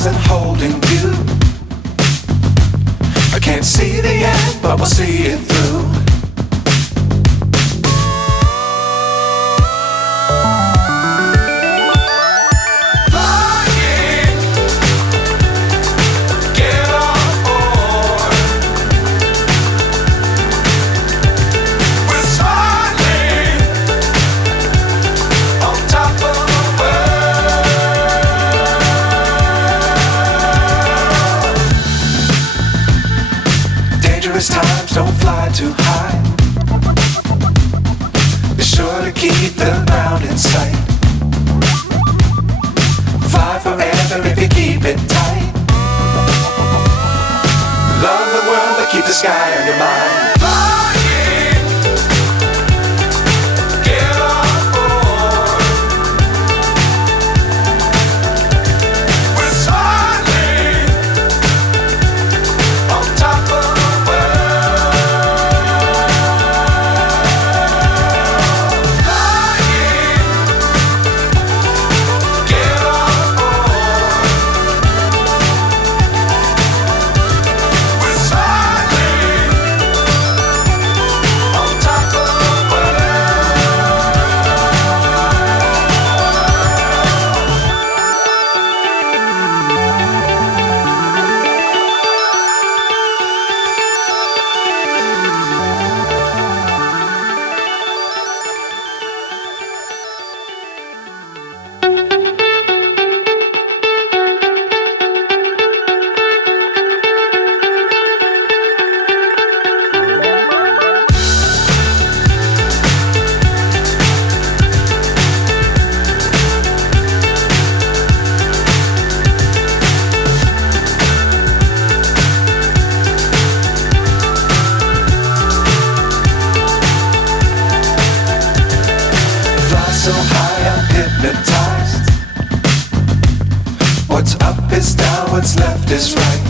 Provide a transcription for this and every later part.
stars and holding you. I can't see the end, but we'll see it through. Times don't fly too high. Be sure to keep the ground in sight. Fly forever if you keep it tight. Love the world but keep the sky on your mind. So high I'm hypnotized. What's up is down, what's left is right.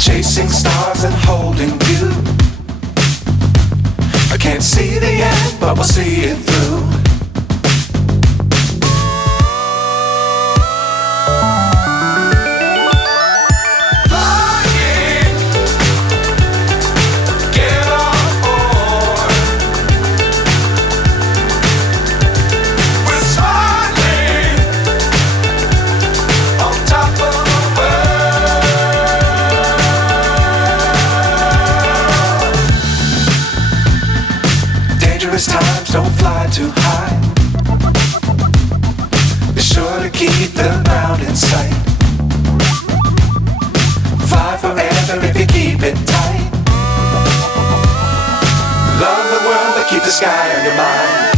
Chasing stars and holding you. I can't see the end, but we'll see it through. Times don't fly too high. Be sure to keep the ground in sight. Fly forever if you keep it tight. Love the world but keep the sky on your mind.